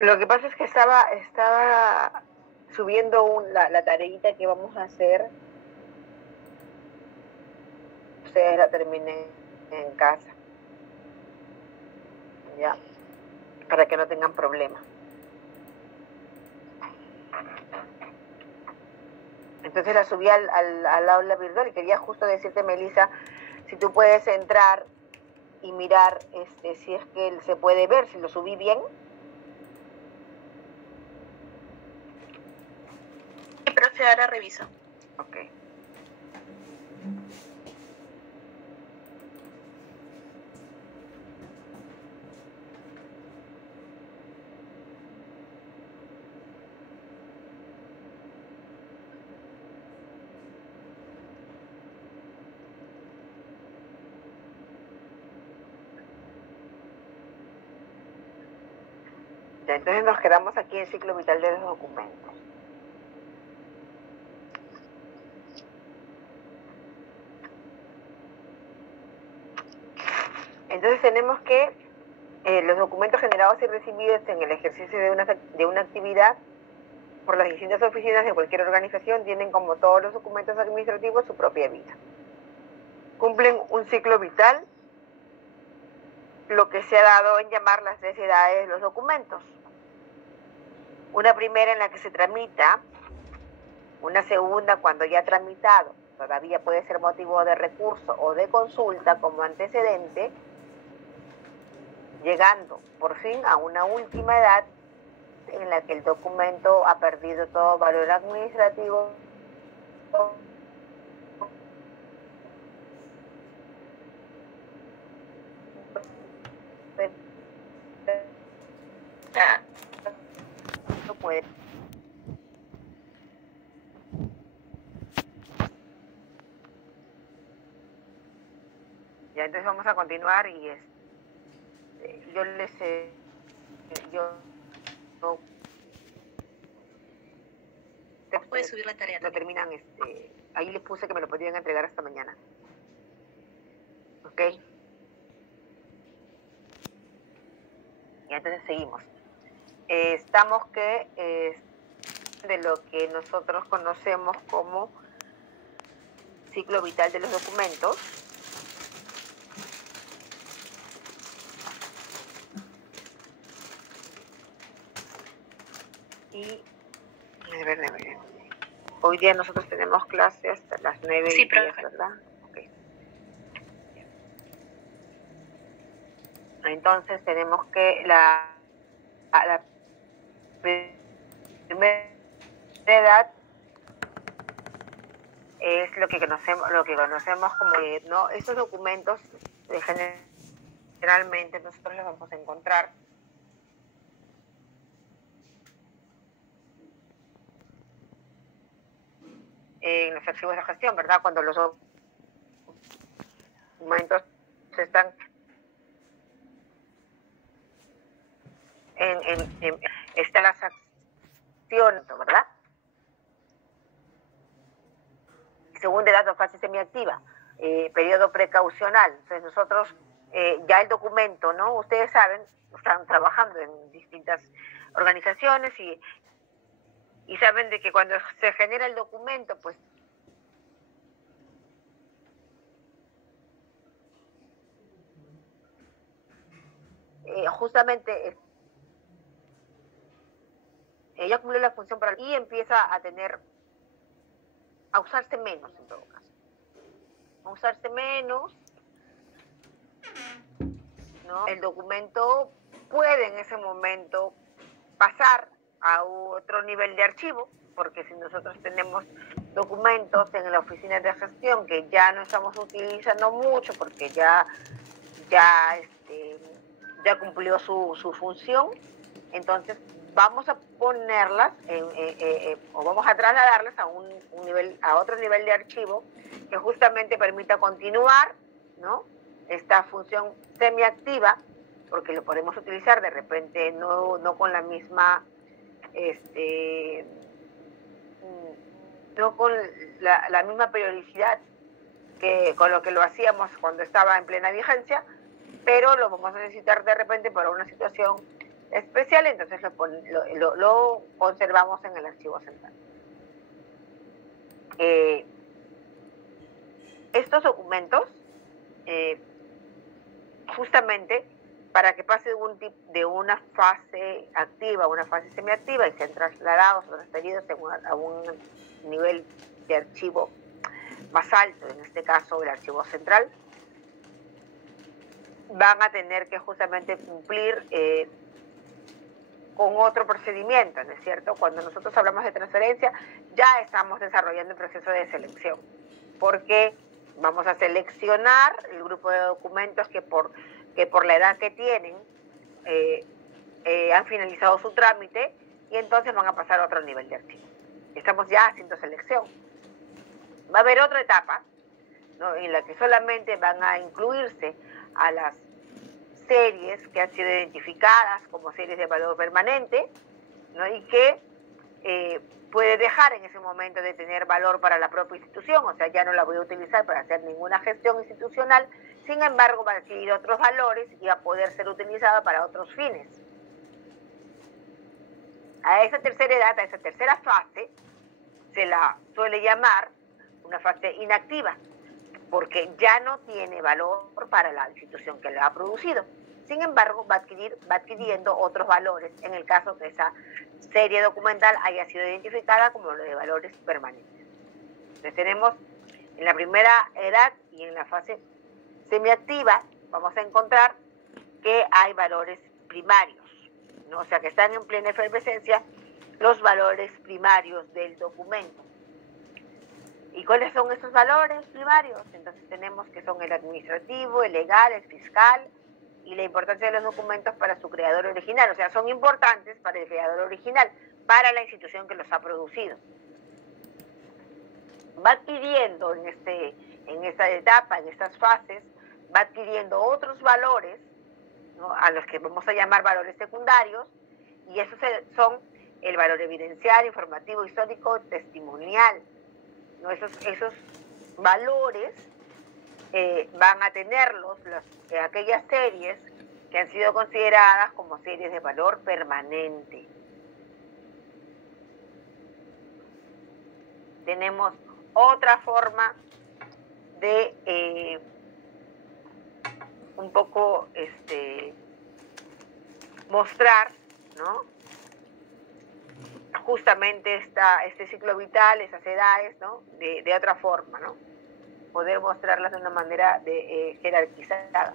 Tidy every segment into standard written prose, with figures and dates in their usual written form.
Lo que pasa es que estaba subiendo la tareita que vamos a hacer. Ustedes la terminen en casa, ya, para que no tengan problemas. Entonces la subí al aula virtual y quería justo decirte, Melissa, si tú puedes entrar y mirar si es que se puede ver, si lo subí bien. Sí, profe, ahora reviso. Ok. Entonces nos quedamos aquí en el ciclo vital de los documentos. Entonces tenemos que los documentos generados y recibidos en el ejercicio de una actividad por las distintas oficinas de cualquier organización tienen, como todos los documentos administrativos, su propia vida. Cumplen un ciclo vital, lo que se ha dado en llamar las 3 edades de los documentos. Una primera en la que se tramita, una segunda cuando ya tramitado, todavía puede ser motivo de recurso o de consulta como antecedente, llegando por fin a una última edad en la que el documento ha perdido todo valor administrativo no puede. Ya, entonces vamos a continuar y yo les puedes subir la tarea. Lo terminan, ahí les puse que me lo podrían entregar hasta mañana. ¿Ok? Y entonces seguimos. Estamos de lo que nosotros conocemos como ciclo vital de los documentos. Y, a ver. Hoy día nosotros tenemos clase hasta las 9 sí, y 10, ¿verdad? Okay. Entonces tenemos que la primera edad es lo que conocemos como, ¿no? Estos documentos generalmente nosotros los vamos a encontrar en los archivos de gestión, ¿verdad? Cuando los documentos están está la acción, ¿verdad? Segunda edad o fase semiactiva, periodo precaucional. Entonces nosotros, ya el documento, ¿no? Ustedes saben, están trabajando en distintas organizaciones y saben de que cuando se genera el documento, pues justamente ella cumple la función para y empieza a usarse menos en todo caso. A usarse menos, ¿no? El documento puede en ese momento pasar a otro nivel de archivo, porque si nosotros tenemos documentos en la oficina de gestión que ya no estamos utilizando mucho porque ya cumplió su función, entonces vamos a ponerlas o vamos a trasladarlas a otro nivel de archivo que justamente permita continuar, ¿no? Esta función semiactiva, porque lo podemos utilizar de repente no con la misma no con la misma periodicidad que con lo que lo hacíamos cuando estaba en plena vigencia, pero lo vamos a necesitar de repente para una situación especial, entonces lo conservamos en el archivo central. Estos documentos, justamente para que pase de una fase activa a una fase semiactiva y sean trasladados o transferidos a un nivel de archivo más alto, en este caso el archivo central, van a tener que justamente cumplir con otro procedimiento, ¿no es cierto? Cuando nosotros hablamos de transferencia, ya estamos desarrollando el proceso de selección, porque vamos a seleccionar el grupo de documentos que por la edad que tienen han finalizado su trámite y entonces van a pasar a otro nivel de archivo. Estamos ya haciendo selección. Va a haber otra etapa, ¿no?, en la que solamente van a incluirse a las series que han sido identificadas como series de valor permanente, ¿no?, y que puede dejar en ese momento de tener valor para la propia institución, o sea, ya no la voy a utilizar para hacer ninguna gestión institucional, sin embargo va a adquirir otros valores y va a poder ser utilizada para otros fines. A esa tercera edad, a esa tercera fase, se la suele llamar una fase inactiva, porque ya no tiene valor para la institución que la ha producido. Sin embargo, va adquiriendo otros valores en el caso que esa serie documental haya sido identificada como lo de valores permanentes. Entonces tenemos en la primera edad y en la fase semiactiva, vamos a encontrar que hay valores primarios, ¿no? O sea, que están en plena efervescencia los valores primarios del documento. ¿Y cuáles son esos valores primarios? Entonces tenemos que son el administrativo, el legal, el fiscal y la importancia de los documentos para su creador original. O sea, son importantes para el creador original, para la institución que los ha producido. Va adquiriendo en esta etapa, en estas fases, va adquiriendo otros valores, ¿no?, a los que vamos a llamar valores secundarios, y esos son el valor evidencial, informativo, histórico, testimonial, ¿no? Esos valores van a tenerlos aquellas series que han sido consideradas como series de valor permanente. Tenemos otra forma de un poco mostrar, ¿no?, justamente este ciclo vital, esas edades, ¿no?, de otra forma, ¿no?, poder mostrarlas de una manera jerarquizada.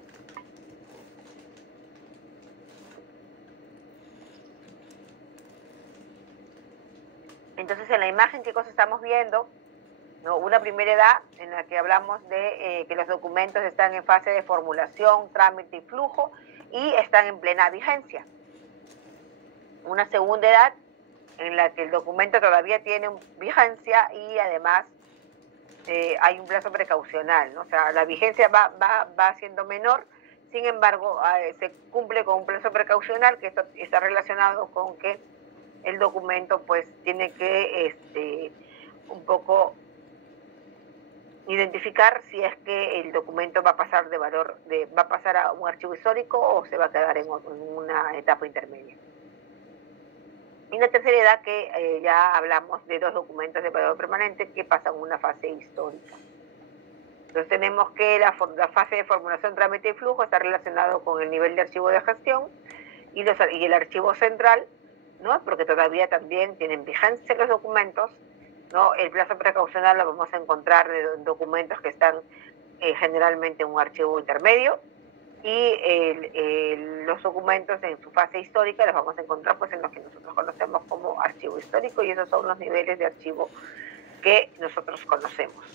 Entonces, en la imagen, ¿qué cosa estamos viendo? ¿No? Una primera edad en la que hablamos de que los documentos están en fase de formulación, trámite y flujo y están en plena vigencia. Una segunda edad en la que el documento todavía tiene vigencia y además hay un plazo precaucional, ¿no? O sea, la vigencia va siendo menor, sin embargo, se cumple con un plazo precaucional, que esto está relacionado con que el documento pues tiene que un poco identificar si es que el documento va a pasar va a pasar a un archivo histórico o se va a quedar en una etapa intermedia. Y la tercera edad, que ya hablamos de dos documentos de valor permanente que pasan una fase histórica. Entonces tenemos que la fase de formulación, trámite y flujo está relacionado con el nivel de archivo de gestión y el archivo central, ¿no?, porque todavía también tienen vigencia los documentos, ¿no? El plazo precaucional lo vamos a encontrar de documentos que están generalmente en un archivo intermedio, y los documentos en su fase histórica los vamos a encontrar pues en los que nosotros conocemos como archivo histórico, y esos son los niveles de archivo que nosotros conocemos.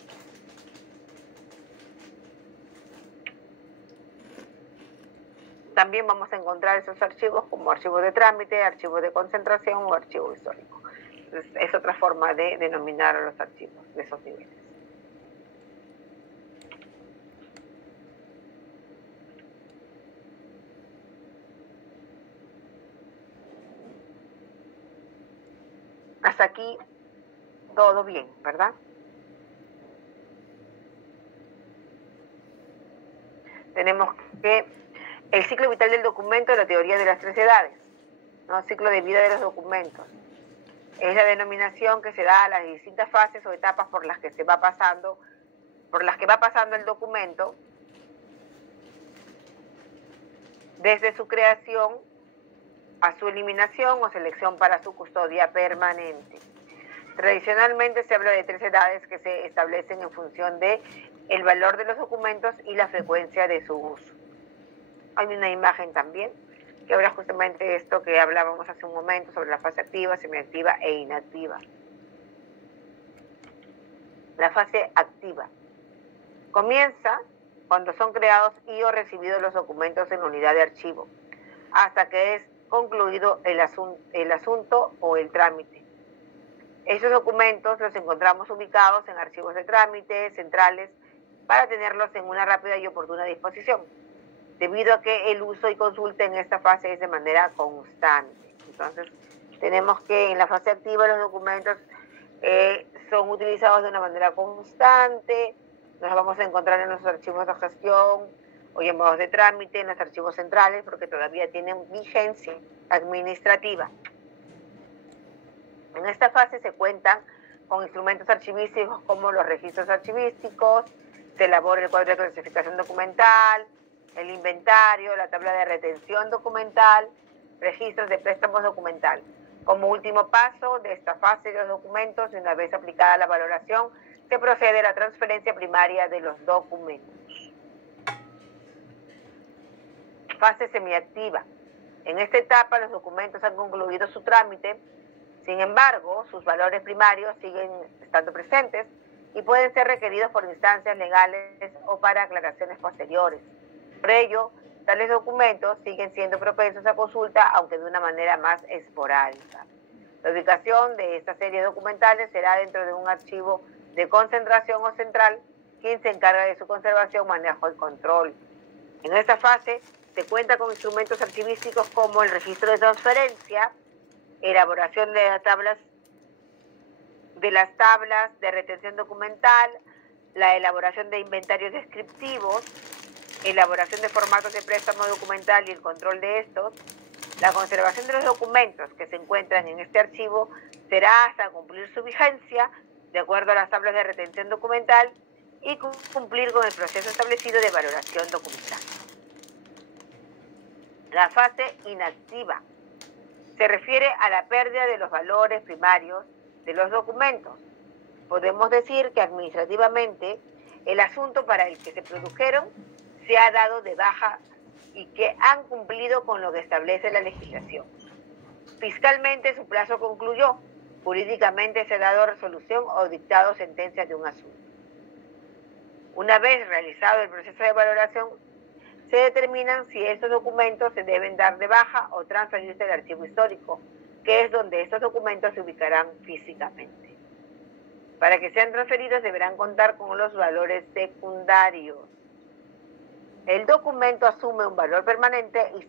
También vamos a encontrar esos archivos como archivos de trámite, archivos de concentración o archivo histórico. Entonces, es otra forma de denominar a los archivos de esos niveles. Hasta aquí todo bien, ¿verdad? Tenemos que el ciclo vital del documento, la teoría de las tres edades. ¿no? Ciclo de vida de los documentos. Es la denominación que se da a las distintas fases o etapas por las que va pasando el documento desde su creación a su eliminación o selección para su custodia permanente. Tradicionalmente se habla de 3 edades que se establecen en función de el valor de los documentos y la frecuencia de su uso. Hay una imagen también que habla justamente de esto que hablábamos hace un momento sobre la fase activa, semiactiva e inactiva. La fase activa comienza cuando son creados y o recibidos los documentos en la unidad de archivo, hasta que es concluido el asunto o el trámite. Esos documentos los encontramos ubicados en archivos de trámite centrales para tenerlos en una rápida y oportuna disposición, debido a que el uso y consulta en esta fase es de manera constante. Entonces, tenemos que en la fase activa los documentos son utilizados de una manera constante, nos vamos a encontrar en los archivos de gestión o llamados de trámite, en los archivos centrales, porque todavía tienen vigencia administrativa. En esta fase se cuentan con instrumentos archivísticos como los registros archivísticos, se elabora el cuadro de clasificación documental, el inventario, la tabla de retención documental, registros de préstamos documental. Como último paso de esta fase de los documentos, y una vez aplicada la valoración, se procede a la transferencia primaria de los documentos. Fase semiactiva. En esta etapa los documentos han concluido su trámite, sin embargo, sus valores primarios siguen estando presentes y pueden ser requeridos por instancias legales o para aclaraciones posteriores. Por ello, tales documentos siguen siendo propensos a consulta, aunque de una manera más esporádica. La ubicación de esta serie documentales será dentro de un archivo de concentración o central, quien se encarga de su conservación, manejo y control. En esta fase se cuenta con instrumentos archivísticos como el registro de transferencia, elaboración de las tablas de retención documental, la elaboración de inventarios descriptivos, elaboración de formatos de préstamo documental y el control de estos. La conservación de los documentos que se encuentran en este archivo será hasta cumplir su vigencia, de acuerdo a las tablas de retención documental, y cumplir con el proceso establecido de valoración documental. La fase inactiva se refiere a la pérdida de los valores primarios de los documentos. Podemos decir que administrativamente el asunto para el que se produjeron se ha dado de baja y que han cumplido con lo que establece la legislación. Fiscalmente su plazo concluyó, jurídicamente se ha dado resolución o dictado sentencia de un asunto. Una vez realizado el proceso de valoración, se determinan si estos documentos se deben dar de baja o transferirse al archivo histórico, que es donde estos documentos se ubicarán físicamente. Para que sean transferidos deberán contar con los valores secundarios. El documento asume un valor permanente y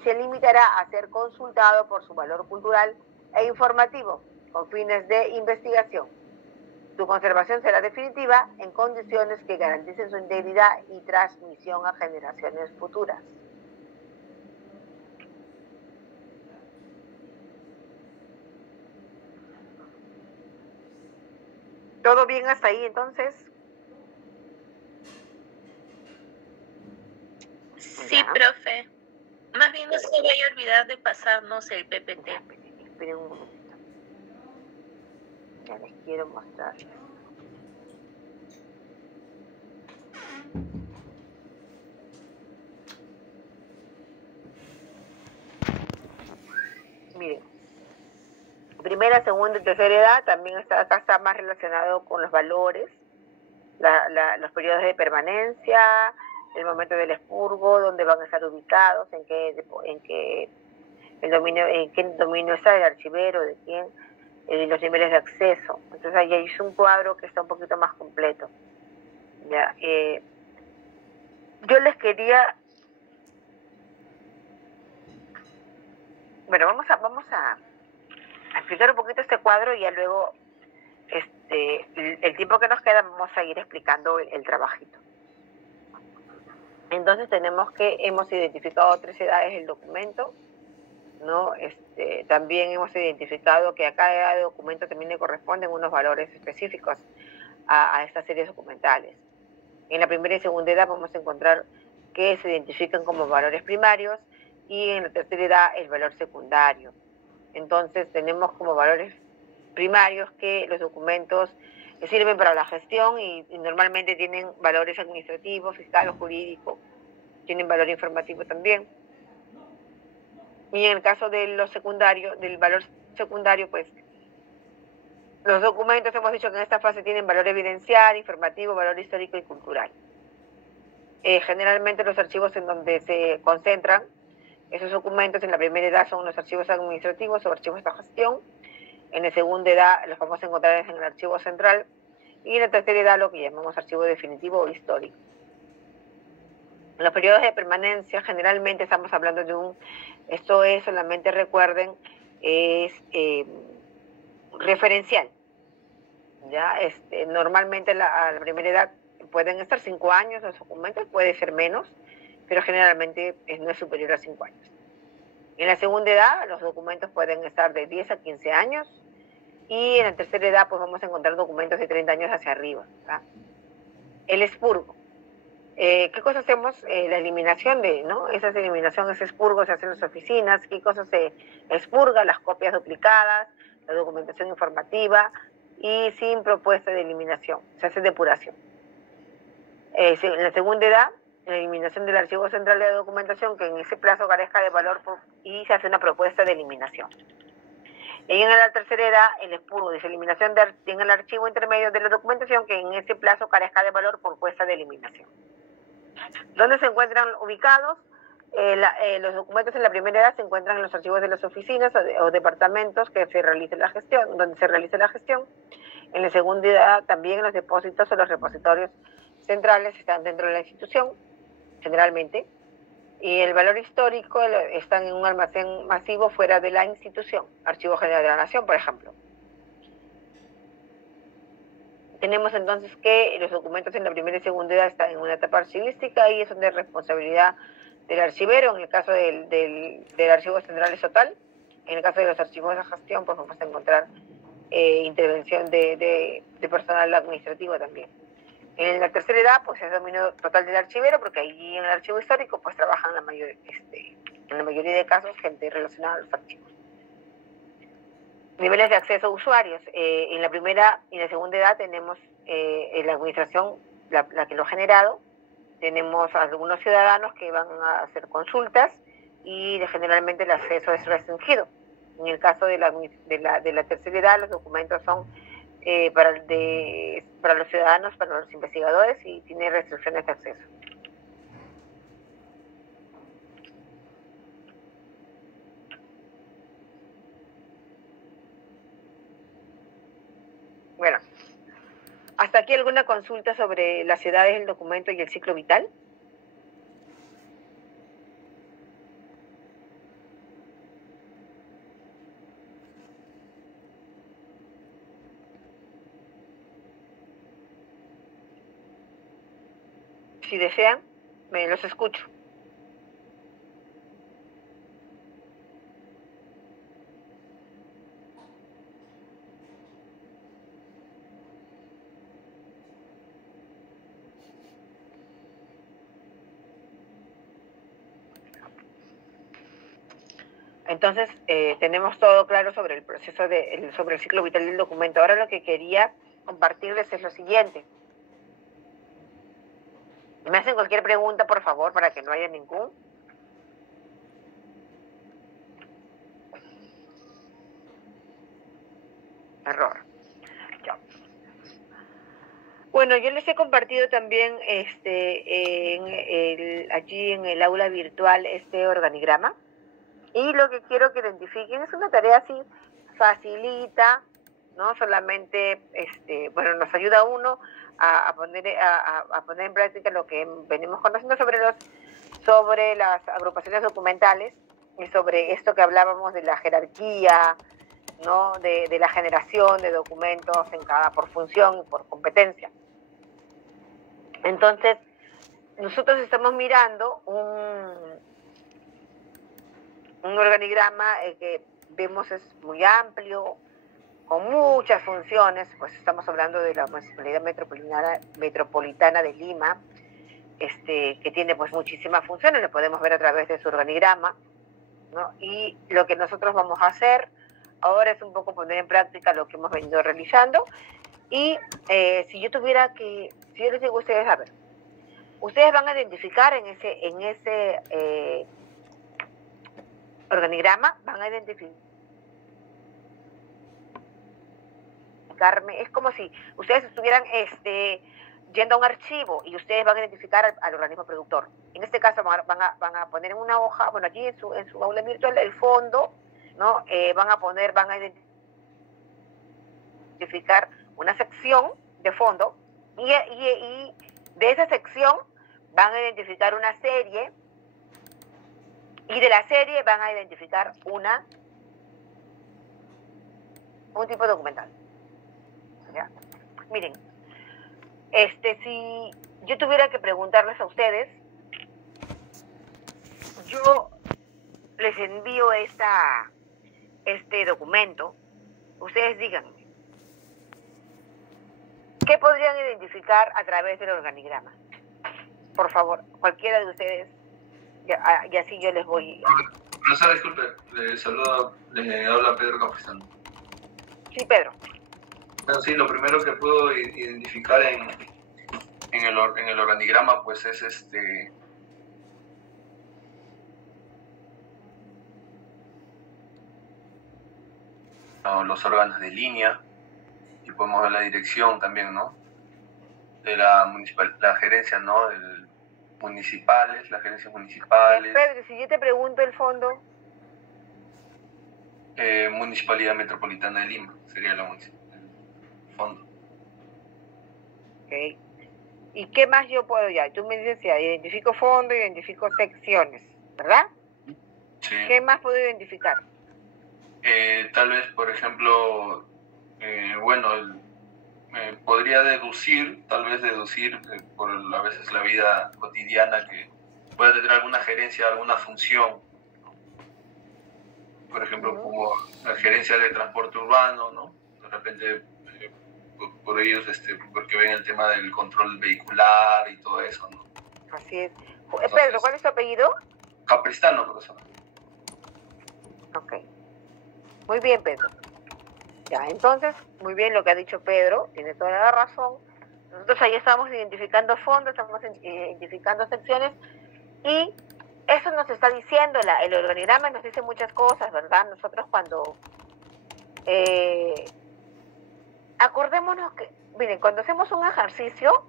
se limitará a ser consultado por su valor cultural e informativo con fines de investigación. Su conservación será definitiva en condiciones que garanticen su integridad y transmisión a generaciones futuras. ¿Todo bien hasta ahí entonces? Sí, profe. Más bien no se vaya a olvidar de pasarnos el PPT. Esperen un momentito. Ya les quiero mostrar. Miren, primera, segunda y tercera edad también acá está más relacionado con los valores, los periodos de permanencia, el momento del expurgo, dónde van a estar ubicados, en qué dominio está el archivero, de quién, los niveles de acceso. Entonces ahí es un cuadro que está un poquito más completo. Ya, yo les quería, bueno, vamos a explicar un poquito este cuadro y ya luego el tiempo que nos queda vamos a ir explicando el trabajito. Entonces hemos identificado 3 edades del documento, ¿no? También hemos identificado que a cada documento también le corresponden unos valores específicos a estas series documentales. En la primera y segunda edad vamos a encontrar que se identifican como valores primarios y en la tercera edad el valor secundario. Entonces tenemos como valores primarios que los documentos sirven para la gestión y normalmente tienen valores administrativos, fiscal o jurídico, tienen valor informativo también. Y en el caso de los secundarios, del valor secundario, pues los documentos hemos dicho que en esta fase tienen valor evidencial, informativo, valor histórico y cultural. Generalmente los archivos en donde se concentran esos documentos en la primera edad son los archivos administrativos o archivos de gestión. En la segunda edad los vamos a encontrar en el archivo central y en la tercera edad lo que llamamos archivo definitivo o histórico. En los periodos de permanencia generalmente estamos hablando de esto es, solamente recuerden, es referencial. ¿Ya? Normalmente a la primera edad pueden estar 5 años los documentos, puede ser menos, pero generalmente no es superior a 5 años. En la segunda edad los documentos pueden estar de 10 a 15 años y en la tercera edad pues vamos a encontrar documentos de 30 años hacia arriba. ¿Verdad? El expurgo. ¿Qué cosa hacemos? La eliminación esas eliminaciones, ese expurgo se hace en las oficinas. ¿Qué cosas se expurga? Las copias duplicadas, la documentación informativa y sin propuesta de eliminación. Se hace depuración. En la segunda edad, la eliminación del archivo central de documentación que en ese plazo carezca de valor y se hace una propuesta de eliminación. Y en la tercera edad, el expurgo, dice eliminación en el archivo intermedio de la documentación que en ese plazo carezca de valor por propuesta de eliminación. ¿Dónde se encuentran ubicados? Los documentos en la primera edad se encuentran en los archivos de las oficinas o departamentos que se realice la gestión, donde se realice la gestión. En la segunda edad también los depósitos o los repositorios centrales están dentro de la institución, generalmente, y el valor histórico están en un almacén masivo fuera de la institución, Archivo General de la Nación, por ejemplo. Tenemos entonces que los documentos en la primera y segunda edad están en una etapa archivística y son de responsabilidad del archivero. En el caso del archivo central es total. En el caso de los archivos de gestión, pues vamos a encontrar intervención de personal administrativo también. En la tercera edad, pues es dominio total del archivero, porque allí en el archivo histórico, pues trabajan en la mayoría de casos gente relacionada a los archivos. Niveles de acceso a usuarios. En la primera y en la segunda edad tenemos la administración, la que lo ha generado. Tenemos algunos ciudadanos que van a hacer consultas y generalmente el acceso es restringido. En el caso de la tercera edad, los documentos son para los ciudadanos, para los investigadores y tiene restricciones de acceso. Bueno, ¿hasta aquí alguna consulta sobre las edades del documento y el ciclo vital? Si desean, me los escucho. Entonces, tenemos todo claro sobre el proceso sobre el ciclo vital del documento. Ahora lo que quería compartirles es lo siguiente. ¿Me hacen cualquier pregunta, por favor, para que no haya ningún? Error. Ya. Bueno, yo les he compartido también allí en el aula virtual este organigrama. Y lo que quiero que identifiquen es una tarea así facilita, ¿no? Solamente, nos ayuda a uno a poner en práctica lo que venimos conociendo sobre las agrupaciones documentales y sobre esto que hablábamos de la jerarquía, ¿no? De la generación de documentos por función y por competencia. Entonces, nosotros estamos mirando un organigrama que vemos es muy amplio, con muchas funciones, pues estamos hablando de la Municipalidad Metropolitana de Lima, que tiene pues muchísimas funciones, lo podemos ver a través de su organigrama, ¿no? Y lo que nosotros vamos a hacer ahora es un poco poner en práctica lo que hemos venido realizando. Y si yo les digo a ustedes, a ver, ustedes van a identificar en ese organigrama, van a identificarme, es como si ustedes estuvieran yendo a un archivo y ustedes van a identificar al organismo productor. En este caso van a poner en una hoja, bueno, allí en su aula virtual el fondo, ¿no? Van a identificar una sección de fondo y de esa sección van a identificar una serie y de la serie van a identificar un tipo documental. ¿Ya? Miren, si yo tuviera que preguntarles a ustedes, yo les envío este documento, ustedes díganme, ¿qué podrían identificar a través del organigrama? Por favor, cualquiera de ustedes, y así yo les voy. Profesora, disculpe, le habla Pedro Campestano. Sí, Pedro. Bueno, sí, lo primero que puedo identificar en el organigrama, pues es los órganos de línea, y podemos ver la dirección también, ¿no? De la gerencia, ¿no? Las gerencias municipales. Pedro, si yo te pregunto el fondo. Municipalidad Metropolitana de Lima, sería el fondo. Ok. ¿Y qué más yo puedo ya? Tú me dices, ya, identifico fondo, identifico secciones, ¿verdad? Sí. ¿Qué más puedo identificar? Tal vez, por ejemplo, podría deducir por a veces la vida cotidiana que pueda tener alguna gerencia, alguna función, por ejemplo, como la gerencia de transporte urbano, ¿no? De repente, por ellos, porque ven el tema del control vehicular y todo eso, ¿no? Así es. Entonces, Pedro, ¿cuál es tu apellido? Capristano, profesor. Ok. Muy bien, Pedro. Ya, entonces, muy bien lo que ha dicho Pedro, tiene toda la razón. Nosotros ahí estamos identificando fondos, estamos identificando secciones y eso nos está diciendo, el organigrama nos dice muchas cosas, ¿verdad? Nosotros cuando... acordémonos que, miren, cuando hacemos un ejercicio,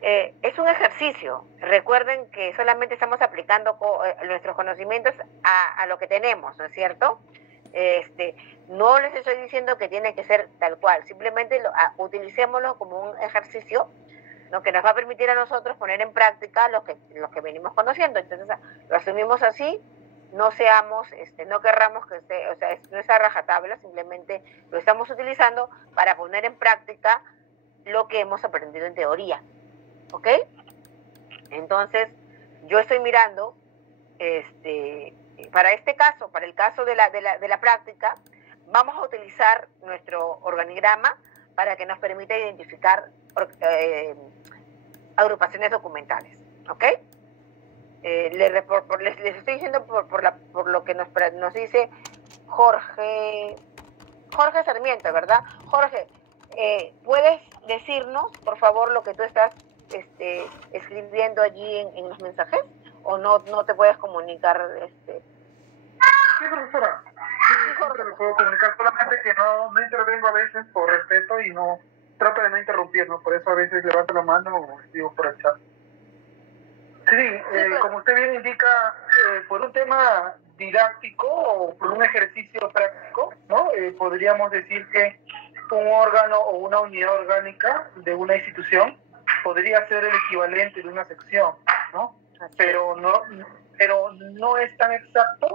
es un ejercicio. Recuerden que solamente estamos aplicando nuestros conocimientos a lo que tenemos, ¿no es cierto? No les estoy diciendo que tiene que ser tal cual, simplemente utilicémoslo como un ejercicio, ¿no? Que nos va a permitir a nosotros poner en práctica lo que venimos conociendo. Entonces lo asumimos así, no querramos que no es a rajatabla, simplemente lo estamos utilizando para poner en práctica lo que hemos aprendido en teoría, ¿ok? Entonces yo estoy mirando para este caso, para el caso de la práctica, vamos a utilizar nuestro organigrama para que nos permita identificar agrupaciones documentales, ¿ok? Les estoy diciendo por lo que nos dice Jorge Sarmiento, ¿verdad? Jorge, ¿puedes decirnos, por favor, lo que tú estás escribiendo allí en los mensajes? ¿O no te puedes comunicar? Sí, profesora. Sí, Jorge, lo puedo comunicar, solamente que no intervengo a veces por respeto y no trato de no interrumpir, ¿no? Por eso a veces levanto la mano o digo por el chat. Sí, como usted bien indica, por un tema didáctico o por un ejercicio práctico, ¿no? Podríamos decir que un órgano o una unidad orgánica de una institución podría ser el equivalente de una sección, ¿no? Pero no es tan exacto,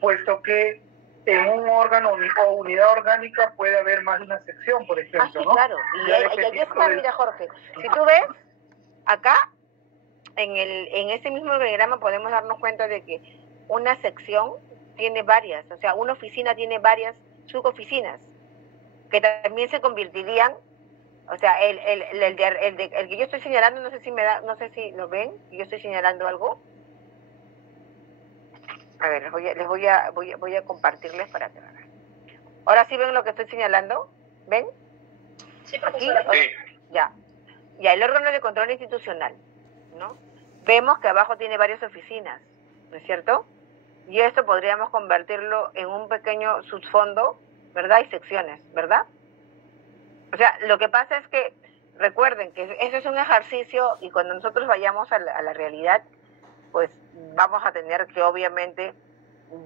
puesto que en un órgano o unidad orgánica puede haber más de una sección, por ejemplo, sí, ¿no? Claro, y ahí está, mira, Jorge, si tú ves, acá, en ese mismo organigrama podemos darnos cuenta de que una sección tiene varias, o sea, una oficina tiene varias suboficinas que también se convertirían, o sea, el que yo estoy señalando, no sé si lo ven, yo estoy señalando algo. A ver, voy a compartirles para que vean. Ahora sí ven lo que estoy señalando, ¿ven? Sí, Aquí, profesora. Sí. ya, el órgano de control institucional, ¿no? Vemos que abajo tiene varias oficinas, ¿no es cierto? Y esto podríamos convertirlo en un pequeño subfondo, ¿verdad? Y secciones, ¿verdad? O sea, lo que pasa es que recuerden que eso es un ejercicio y cuando nosotros vayamos a la realidad, pues vamos a tener que obviamente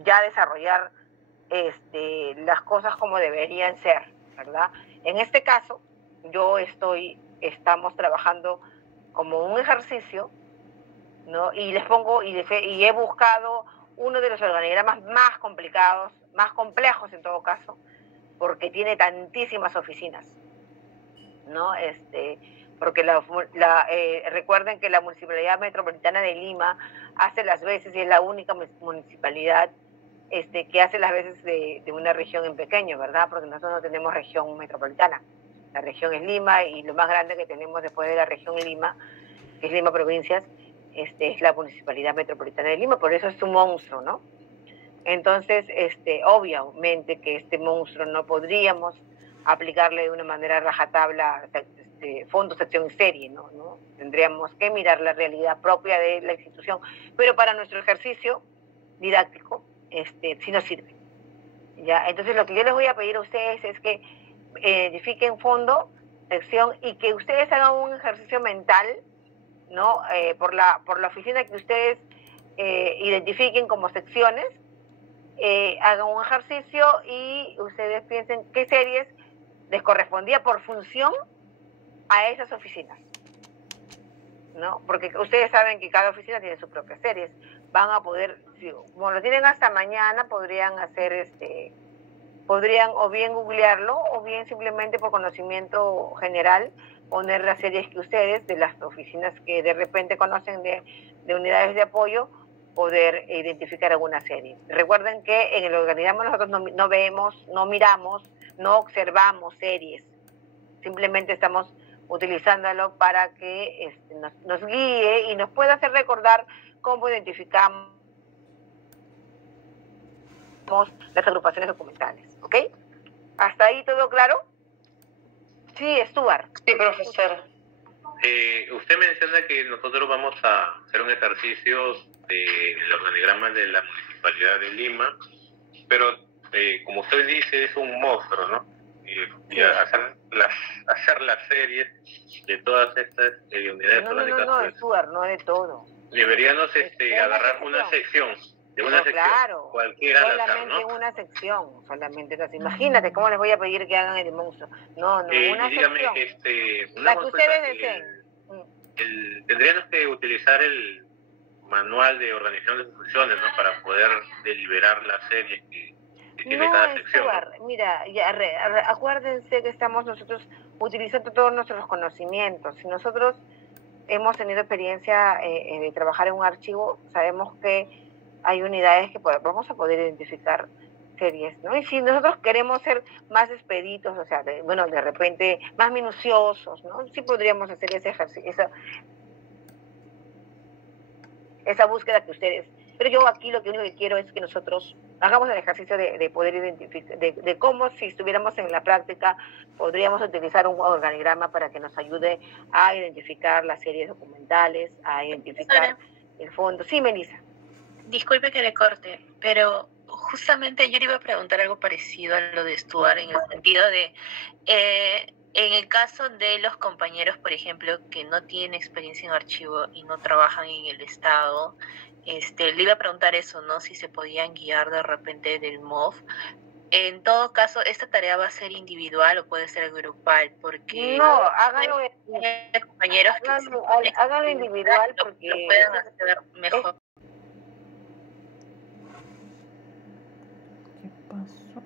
ya desarrollar las cosas como deberían ser, ¿verdad? En este caso, estamos trabajando como un ejercicio, ¿no? Y les pongo, y he buscado uno de los organigramas más complicados, más complejos en todo caso, porque tiene tantísimas oficinas, ¿no? Porque recuerden que la Municipalidad Metropolitana de Lima hace las veces, y es la única municipalidad que hace las veces de una región en pequeño, ¿verdad? Porque nosotros no tenemos región metropolitana. La región es Lima y lo más grande que tenemos después de la región Lima, que es Lima Provincias, es la Municipalidad Metropolitana de Lima, por eso es un monstruo, ¿no? Entonces, obviamente que este monstruo no podríamos aplicarle de una manera rajatabla fondo, sección y serie, ¿no? Tendríamos que mirar la realidad propia de la institución, pero para nuestro ejercicio didáctico, sí nos sirve. ¿Ya? Entonces, lo que yo les voy a pedir a ustedes es que identifiquen fondo, sección, y que ustedes hagan un ejercicio mental, ¿no? Por la oficina que ustedes identifiquen como secciones, hagan un ejercicio y ustedes piensen qué series les correspondía por función a esas oficinas, ¿no? Porque ustedes saben que cada oficina tiene sus propias series. Van a poder, como lo tienen hasta mañana, podrían hacer podrían o bien googlearlo o bien simplemente por conocimiento general poner las series que ustedes, de las oficinas que de repente conocen de unidades de apoyo, poder identificar alguna serie. Recuerden que en el organigrama nosotros no vemos, no miramos, no observamos series. Simplemente estamos utilizándolo para que nos guíe y nos pueda hacer recordar cómo identificamos las agrupaciones documentales, ¿ok? ¿Hasta ahí todo claro? Sí, Stuart. Sí, profesora. Usted menciona que nosotros vamos a hacer un ejercicio del organigrama de la Municipalidad de Lima, pero como usted dice, es un monstruo, ¿no? Y hacer las series de todas estas unidades orgánicas. No, Stuart, no de todo. Deberíamos agarrar una sección. De una sección, claro, cualquiera solamente al azar, ¿no? una sección, solamente. Entonces, imagínate cómo les voy a pedir que hagan el monstruo. No, una dígame, sección. una La que consulta, ustedes deseen. tendríamos que utilizar el manual de organización de funciones, ¿no? Para poder deliberar las series que tiene cada sección. Stuart, mira, acuérdense que estamos nosotros utilizando todos nuestros conocimientos. Si nosotros hemos tenido experiencia de trabajar en un archivo, sabemos que hay unidades que vamos a poder identificar series, ¿no? Y si nosotros queremos ser más expeditos, o sea, de repente más minuciosos, ¿no? Sí podríamos hacer ese ejercicio, esa búsqueda que ustedes. Pero yo aquí lo único que quiero es que nosotros hagamos el ejercicio de poder identificar, de cómo si estuviéramos en la práctica podríamos utilizar un organigrama para que nos ayude a identificar las series documentales, a identificar el fondo. Sí, Melissa. Disculpe que le corte, pero justamente yo le iba a preguntar algo parecido a lo de Stuart, en el sentido de, en el caso de los compañeros, por ejemplo, que no tienen experiencia en archivo y no trabajan en el Estado, le iba a preguntar eso, ¿no? Si se podían guiar de repente del MOF. En todo caso, ¿esta tarea va a ser individual o puede ser grupal? Porque no, háganlo compañeros háganlo individual porque lo puedan hacer mejor. ¿Qué pasó?